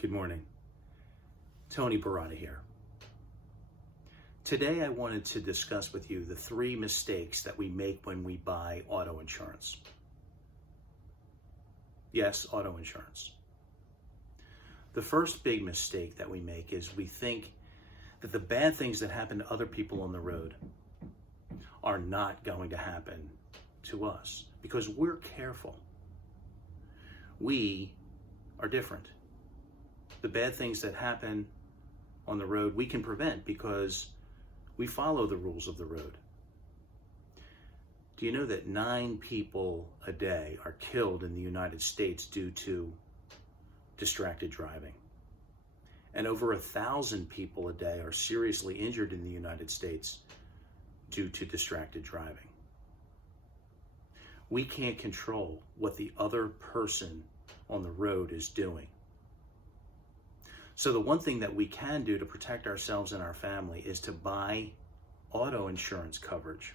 Good morning. Tony Baratta here. Today I wanted to discuss with you the 3 mistakes that we make when we buy auto insurance. Yes, auto insurance. The first big mistake that we make is we think that the bad things that happen to other people on the road are not going to happen to us because we're careful. We are different. The bad things that happen on the road we can prevent because we follow the rules of the road. Do you know that 9 people a day are killed in the United States due to distracted driving? And over 1,000 people a day are seriously injured in the United States due to distracted driving. We can't control what the other person on the road is doing. So the one thing that we can do to protect ourselves and our family is to buy auto insurance coverage.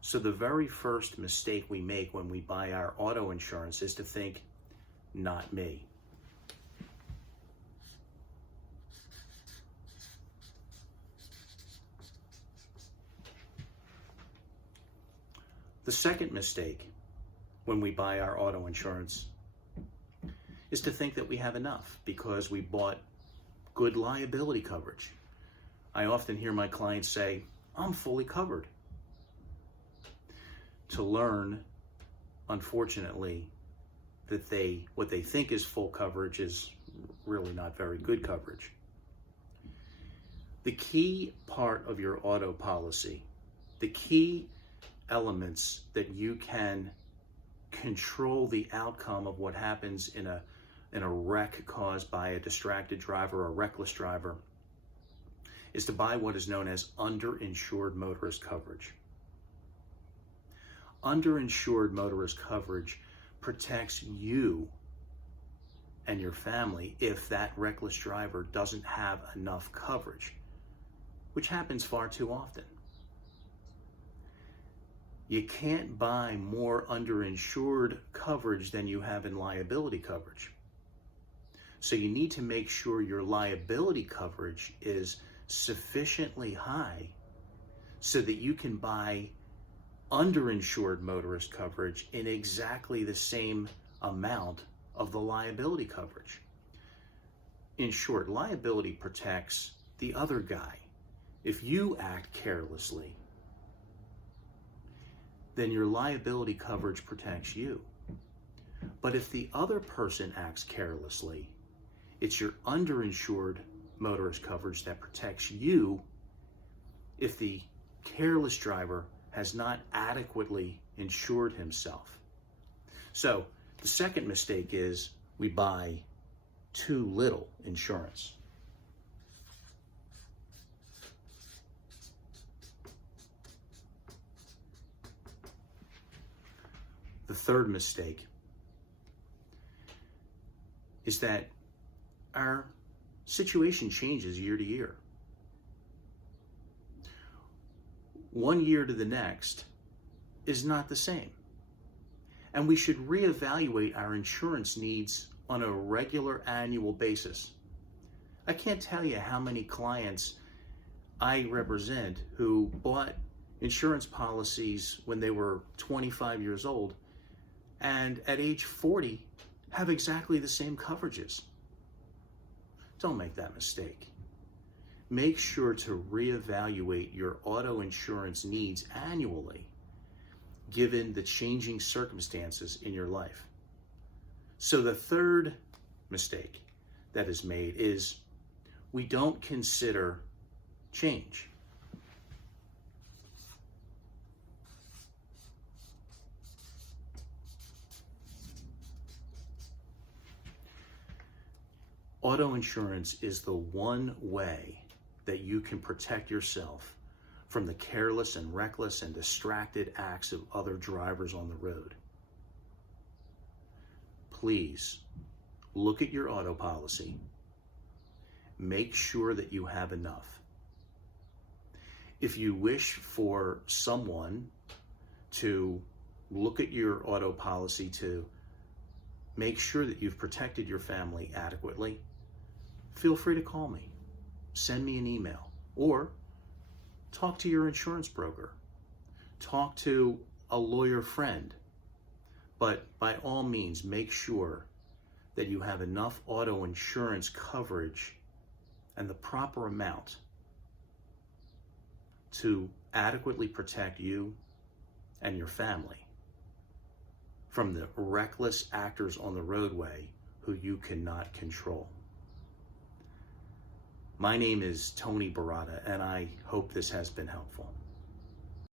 So the very first mistake we make when we buy our auto insurance is to think, not me. The second mistake when we buy our auto insurance is to think that we have enough because we bought good liability coverage. I often hear my clients say, I'm fully covered. To learn, unfortunately, that what they think is full coverage is really not very good coverage. The key part of your auto policy, the key elements that you can control the outcome of what happens in a wreck caused by a distracted driver or a reckless driver is to buy what is known as underinsured motorist coverage. Underinsured motorist coverage protects you and your family if that reckless driver doesn't have enough coverage, which happens far too often. You can't buy more underinsured coverage than you have in liability coverage. So you need to make sure your liability coverage is sufficiently high so that you can buy underinsured motorist coverage in exactly the same amount of the liability coverage. In short, liability protects the other guy. If you act carelessly, then your liability coverage protects you. But if the other person acts carelessly, it's your underinsured motorist coverage that protects you if the careless driver has not adequately insured himself. So the second mistake is we buy too little insurance. The third mistake is that our situation changes year to year. One year to the next is not the same. And we should reevaluate our insurance needs on a regular annual basis. I can't tell you how many clients I represent who bought insurance policies when they were 25 years old and at age 40 have exactly the same coverages. Don't make that mistake. Make sure to reevaluate your auto insurance needs annually, given the changing circumstances in your life. So the third mistake that is made is we don't consider change. Auto insurance is the one way that you can protect yourself from the careless and reckless and distracted acts of other drivers on the road. Please look at your auto policy. Make sure that you have enough. If you wish for someone to look at your auto policy to make sure that you've protected your family adequately, feel free to call me, send me an email, or talk to your insurance broker, talk to a lawyer friend. But by all means, make sure that you have enough auto insurance coverage and the proper amount to adequately protect you and your family from the reckless actors on the roadway who you cannot control. My name is Tony Baratta, and I hope this has been helpful.